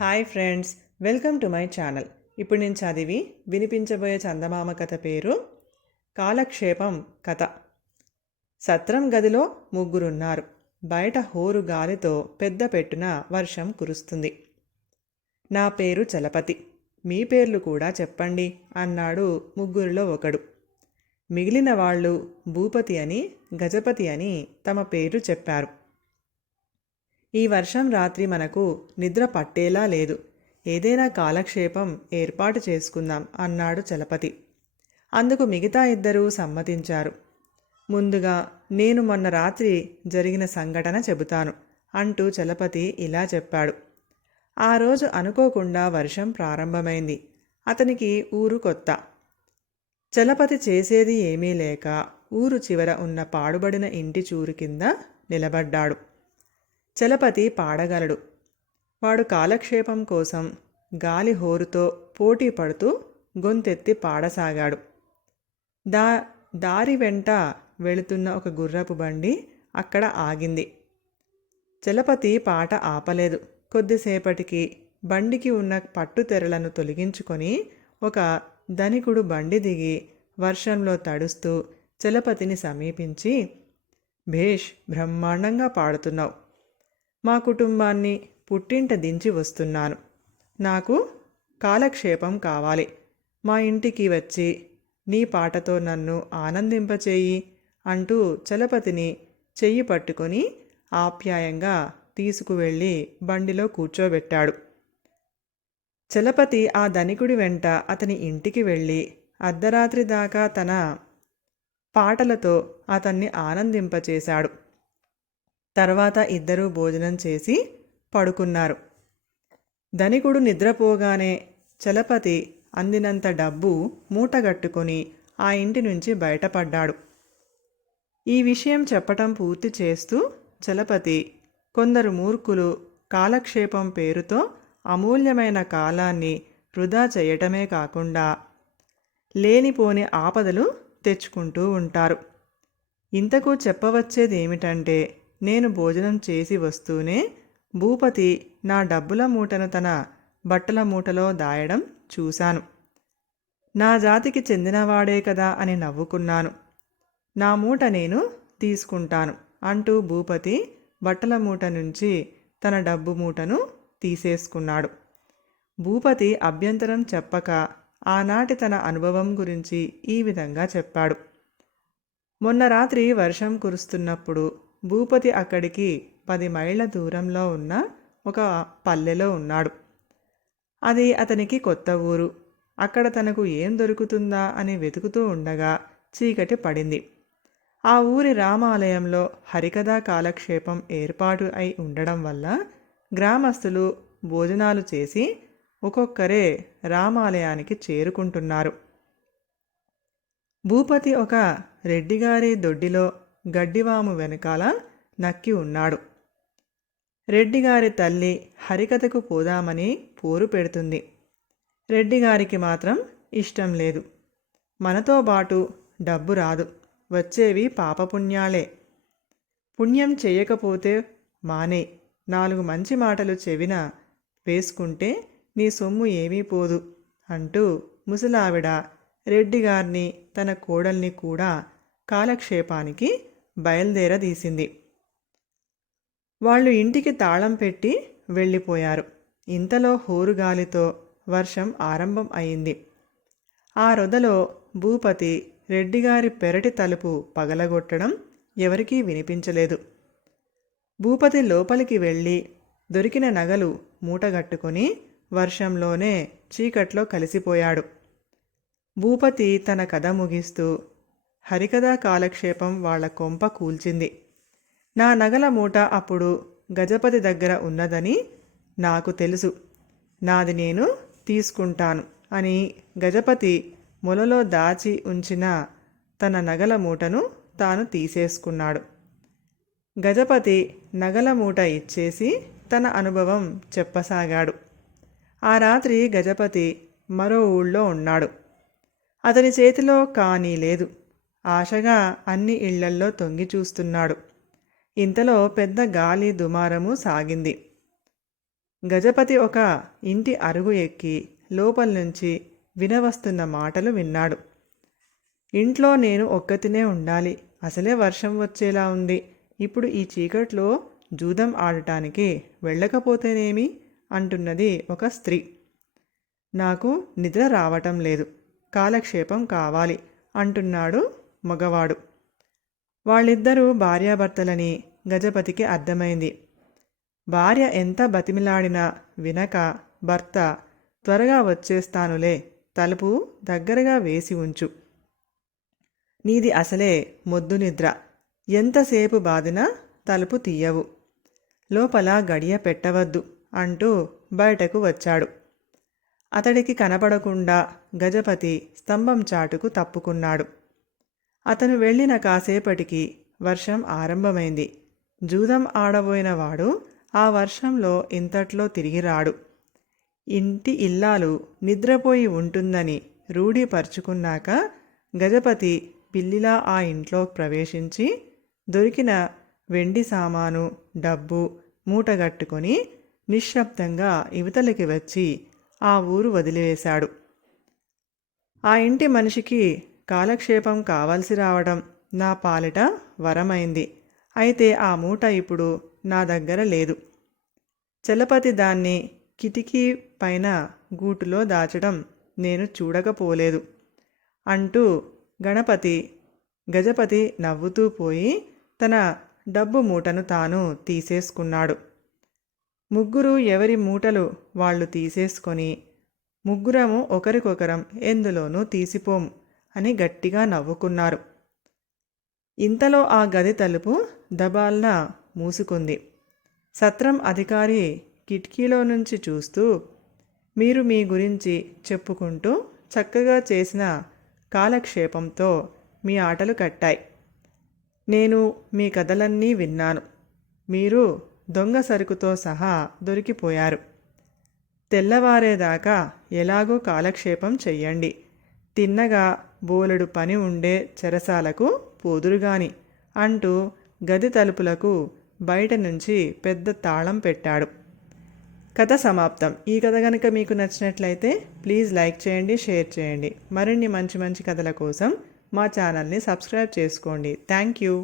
Hi friends welcome to my channel. ఇప్పుడు నేను చదివి వినిపించబోయే చందమామ కథ పేరు కాలక్షేపం కథ. సత్రం గదిలో ముగ్గురున్నారు. బయట హోరు గాలితో పెద్ద పెట్టున వర్షం కురుస్తుంది. నా పేరు చలపతి. మీ పేర్లు కూడా చెప్పండి అన్నాడు ముగ్గురిలో ఒకడు. మిగిలిన వాళ్ళు భూపతి అని గజపతి అని తమ పేరు చెప్పారు. ఈ వర్షం రాత్రి మనకు నిద్ర పట్టేలా లేదు. ఏదైనా కాలక్షేపం ఏర్పాటు చేసుకుందాం అన్నాడు చలపతి. అందుకు మిగతా ఇద్దరూ సమ్మతించారు. ముందుగా నేను మొన్న రాత్రి జరిగిన సంఘటన చెబుతాను అంటూ చలపతి ఇలా చెప్పాడు. ఆ రోజు అనుకోకుండా వర్షం ప్రారంభమైంది. అతనికి ఊరు కొత్త. చలపతి చేసేది ఏమీ లేక ఊరు చివర ఉన్న పాడుబడిన ఇంటి చూరు కింద నిలబడ్డాడు. చలపతి పాడగలడు. వాడు కాలక్షేపం కోసం గాలి హోరుతో పోటీ పడుతూ గొంతెత్తి పాడసాగాడు. దా దారి వెంట వెళుతున్న ఒక గుర్రపు బండి అక్కడ ఆగింది. చలపతి పాట ఆపలేదు. కొద్దిసేపటికి బండికి ఉన్న పట్టుతెరలను తొలగించుకొని ఒక ధనికుడు బండి దిగి వర్షంలో తడుస్తూ చలపతిని సమీపించి భేష్ బ్రహ్మాండంగా పాడుతున్నావు. మా కుటుంబాన్ని పుట్టింట దించి వస్తున్నాను. నాకు కాలక్షేపం కావాలి. మా ఇంటికి వచ్చి నీ పాటతో నన్ను ఆనందింపచేయి అంటూ చలపతిని చెయ్యి పట్టుకొని ఆప్యాయంగా తీసుకువెళ్ళి బండిలో కూర్చోబెట్టాడు. చలపతి ఆ ధనికుడి వెంట అతని ఇంటికి వెళ్ళి అర్ధరాత్రి దాకా తన పాటలతో అతన్ని ఆనందింపచేశాడు. తర్వాత ఇద్దరూ భోజనం చేసి పడుకున్నారు. ధనికుడు నిద్రపోగానే చలపతి అందినంత డబ్బు మూటగట్టుకొని ఆ ఇంటి నుంచి బయటపడ్డాడు. ఈ విషయం చెప్పటం పూర్తి చేస్తూ చలపతి కొందరు మూర్ఖులు కాలక్షేపం పేరుతో అమూల్యమైన కాలాన్ని వృధా చేయటమే కాకుండా లేనిపోని ఆపదలు తెచ్చుకుంటూ ఉంటారు. ఇంతకు చెప్పవచ్చేది ఏమిటంటే నేను భోజనం చేసి వస్తూనే భూపతి నా డబ్బుల మూటను తన బట్టల మూటలో దాయడం చూశాను. నా జాతికి చెందినవాడే కదా అని నవ్వుకున్నాను. నా మూట నేను తీసుకుంటాను అంటూ భూపతి బట్టల మూట నుంచి తన డబ్బు మూటను తీసేసుకున్నాడు. భూపతి అభ్యంతరం చెప్పక ఆనాటి తన అనుభవం గురించి ఈ విధంగా చెప్పాడు. మొన్న రాత్రి వర్షం కురుస్తున్నప్పుడు భూపతి అక్కడికి పది మైళ్ళ దూరంలో ఉన్న ఒక పల్లెలో ఉన్నాడు. అది అతనికి కొత్త ఊరు. అక్కడ తనకు ఏం దొరుకుతుందా అని వెతుకుతూ ఉండగా చీకటి పడింది. ఆ ఊరి రామాలయంలో హరికథా కాలక్షేపం ఏర్పాటు అయి ఉండడం వల్ల గ్రామస్తులు భోజనాలు చేసి ఒక్కొక్కరే రామాలయానికి చేరుకుంటున్నారు. భూపతి ఒక రెడ్డిగారి దొడ్డిలో గడ్డివాము వెనకాల నక్కి ఉన్నాడు. రెడ్డిగారి తల్లి హరికథకు పోదామని పోరు పెడుతుంది. రెడ్డిగారికి మాత్రం ఇష్టం లేదు. మనతో పాటు డబ్బు రాదు. వచ్చేవి పాపపుణ్యాలే. పుణ్యం చేయకపోతే మానే. నాలుగు మంచి మాటలు చెవిన వేసుకుంటే నీ సొమ్ము ఏమీ పోదు అంటూ ముసలావిడ రెడ్డిగారిని తన కోడల్ని కూడా కాలక్షేపానికి బయలుదేరదీసింది. వాళ్ళు ఇంటికి తాళం పెట్టి వెళ్ళిపోయారు. ఇంతలో హోరుగాలితో వర్షం ఆరంభం అయింది. ఆ రొదలో భూపతి రెడ్డిగారి పెరటి తలుపు పగలగొట్టడం ఎవరికీ వినిపించలేదు. భూపతి లోపలికి వెళ్ళి దొరికిన నగలు మూటగట్టుకొని వర్షంలోనే చీకట్లో కలిసిపోయాడు. భూపతి తన కథ ముగిస్తూ హరికథా కాలక్షేపం వాళ్ళ కొంప కూల్చింది. నా నగల మూట అప్పుడు గజపతి దగ్గర ఉన్నదని నాకు తెలుసు. నాది నేను తీసుకుంటాను అని గజపతి మొలలో దాచి ఉంచిన తన నగల మూటను తాను తీసేసుకున్నాడు. గజపతి నగల మూట ఇచ్చేసి తన అనుభవం చెప్పసాగాడు. ఆ రాత్రి గజపతి మరో ఊళ్ళో ఉన్నాడు. అతని చేతిలో కానీ లేదు ఆశగా అన్ని ఇళ్ళల్లో తొంగి చూస్తున్నాడు. ఇంతలో పెద్ద గాలి దుమారము సాగింది. గజపతి ఒక ఇంటి అరుగు ఎక్కి లోపల నుంచి వినవస్తున్న మాటలు విన్నాడు. ఇంట్లో నేను ఒక్కతినే ఉండాలి. అసలే వర్షం వచ్చేలా ఉంది. ఇప్పుడు ఈ చీకట్లో జూదం ఆడటానికి వెళ్ళకపోతేనేమి? అంటున్నది ఒక స్త్రీ. నాకు నిద్ర రావటం లేదు. కాలక్షేపం కావాలి. అంటున్నాడు మగవాడు. వాళ్ళిద్దరూ భార్యాభర్తలని గజపతికి అర్థమైంది. భార్య ఎంత బతిమిలాడినా వినక భర్త త్వరగా వచ్చేస్తానులే తలుపు దగ్గరగా వేసి ఉంచు. నీది అసలే మొద్దు నిద్ర. ఎంతసేపు బాదినా తలుపు తీయవు. లోపల గడియ పెట్టవద్దు అంటూ బయటకు వచ్చాడు. అతడికి కనపడకుండా గజపతి స్తంభం చాటుకు తప్పుకున్నాడు. అతను వెళ్ళిన కాసేపటికి వర్షం ఆరంభమైంది. జూదం ఆడబోయిన వాడు ఆ వర్షంలో ఇంతట్లో తిరిగి రాడు. ఇంటి ఇల్లాలు నిద్రపోయి ఉంటుందని రూఢిపరుచుకున్నాక గజపతి పిల్లిలా ఆ ఇంట్లో ప్రవేశించి దొరికిన వెండి సామాను డబ్బు మూటగట్టుకొని నిశ్శబ్దంగా ఇవతలికి వచ్చి ఆ ఊరు వదిలివేశాడు. ఆ ఇంటి మనిషికి కాలక్షేపం కావాల్సి రావడం నా పాలిట వరమైంది. అయితే ఆ మూట ఇప్పుడు నా దగ్గర లేదు. చలపతి దాన్ని కిటికీ పైన గూటులో దాచడం నేను చూడకపోలేదు. అంటూ గణపతి గజపతి నవ్వుతూ పోయి తన డబ్బు మూటను తాను తీసేసుకున్నాడు. ముగ్గురు ఎవరి మూటలు వాళ్ళు తీసేసుకొని ముగ్గురము ఒకరికొకరం ఎందులోనూ తీసిపోము అని గట్టిగా నవ్వుకున్నారు. ఇంతలో ఆ గది తలుపు దబాల్న మూసుకుంది. సత్రం అధికారి కిటికీలో నుంచి చూస్తూ మీరు మీ గురించి చెప్పుకుంటూ చక్కగా చేసిన కాలక్షేపంతో మీ ఆటలు కట్టాయి. నేను మీ కథలన్నీ విన్నాను. మీరు దొంగ సరుకుతో సహా దొరికిపోయారు. తెల్లవారేదాకా ఎలాగో కాలక్షేపం చెయ్యండి. తిన్నగా బోలెడు పని ఉండే చెరసాలకు పోదురుగాని అంటూ గది తలుపులకు బయట నుంచి పెద్ద తాళం పెట్టాడు. కథ సమాప్తం. ఈ కథ కనుక మీకు నచ్చినట్లయితే ప్లీజ్ లైక్ చేయండి షేర్ చేయండి. మరిన్ని మంచి మంచి కథల కోసం మా ఛానల్ని సబ్స్క్రైబ్ చేసుకోండి. Thank you.